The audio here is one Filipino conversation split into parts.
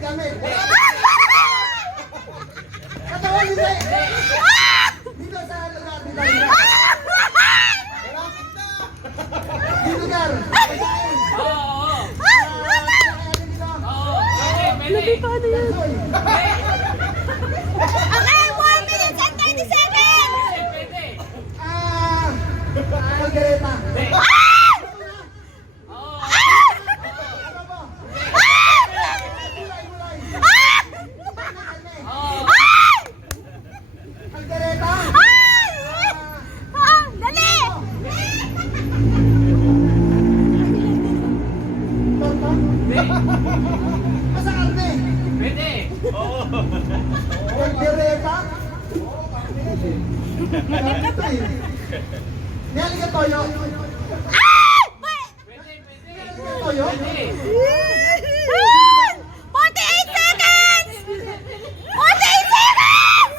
Gamit. Katawan hindi. Dito sa lugar. Dito lugar. Paano yan? Okay, 1 minute and 30 seconds! Margareta. Masa karne? Pwede. Oo. Margareta? Niyali ka toyo? Toyo? 48 seconds! 48 seconds!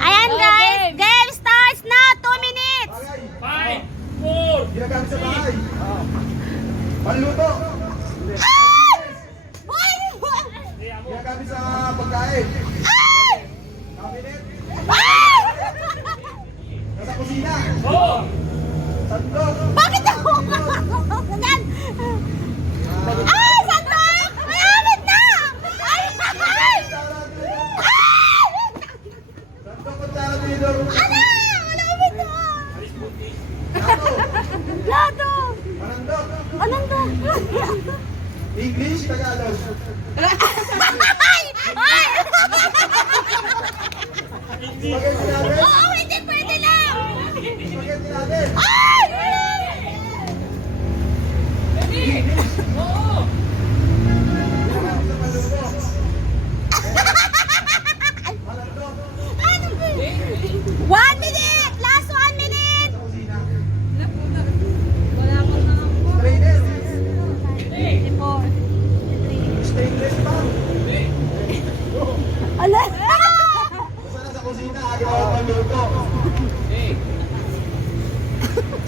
Ayan guys, game starts now. 2 minutes. 5, 4. Ginagamit sa bahay. Panluto. Ginagamit sa pagkain. Cabinet. Nasa kusina. Oo. Sandok. Bakit ako? Ganyan. Ay, sandok! Malapit na! Ay! Sandok, kutsara, tinidor. Ano? Malapit na! Plato! Manandok. Anong to? English, Tagalog. Ay! Ay! Spaghetti natin. Oo, hindi pwede lang! Spaghetti natin. Ay! Oo. Ginagamit sa panluto. Manandok. 1 minute! Last 1 minute! Sa kusina. Wala pa na ako. Trainer. 24. Stainless pa. Ala! Basta nasa kusina, ginawa panluto.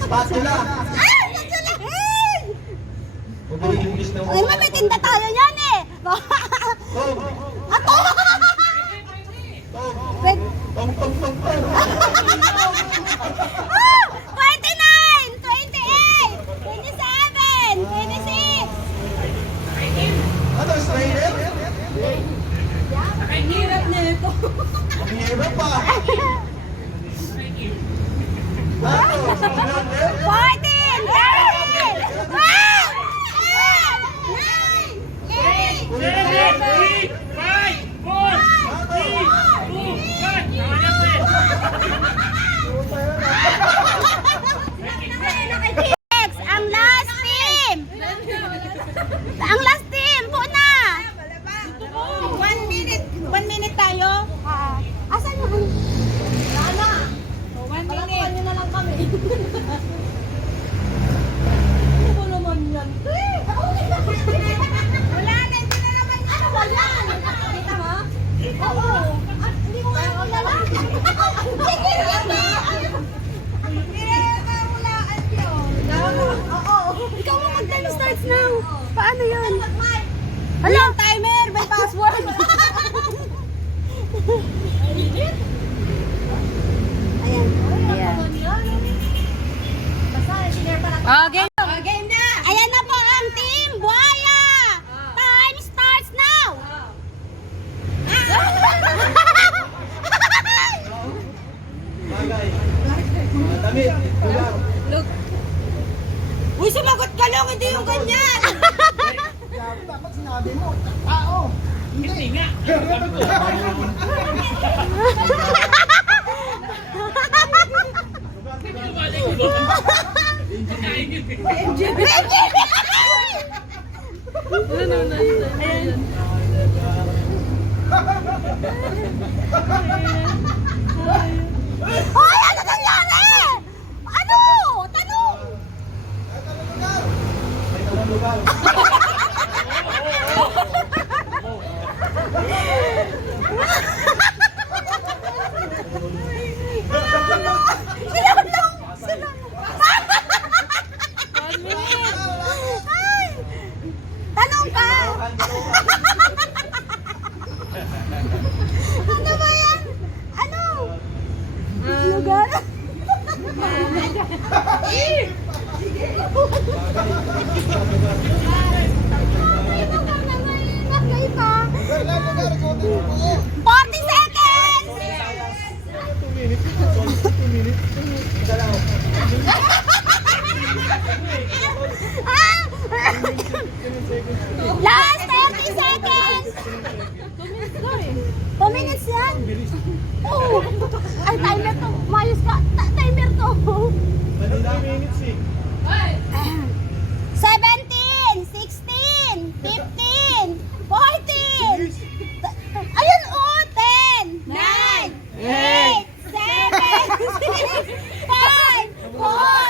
Spatula. Ay! Nagsalahin! Pumili English na Ay, may tinda tayo yan eh! Tong. Ato! Tong. Wait. Tong, tong, tong, tong. 29! 28! 27! 26! Ano, strainer? Nakahirap na ito. Ang hirap pa. Ano, strainer? 14! 13! 12! 9! 8! 7, 8, 5, 4, 3, 2, 1. Tama na, friend. Ano pa yun, ah? Game. Game na. Ayan na po ang Team Buhaya. Time starts now. Bagay. Damit. Kulang. Uy, sumagot ka lang, hindi yung ganyan. Grabe, dapat sinabi mo. Tao. Hindi nga. Pinabalik ko ba? Hoy, ano nangyari? Ano? Tanong. May tamang lugar. Ay, tanong ka. Ano ba yan? Ano? Lugar? Lugar, lugar. Suotin mo po. 40 seconds! Isa lang. Last 30 seconds! 2 minutes yan? Oo. Ay, timer to. Mayos ka. Timer to. Manila. Minutes eh. 17, 16, 15, 14. Ayun, 10, 9, 8, 7, 6, 5, 4,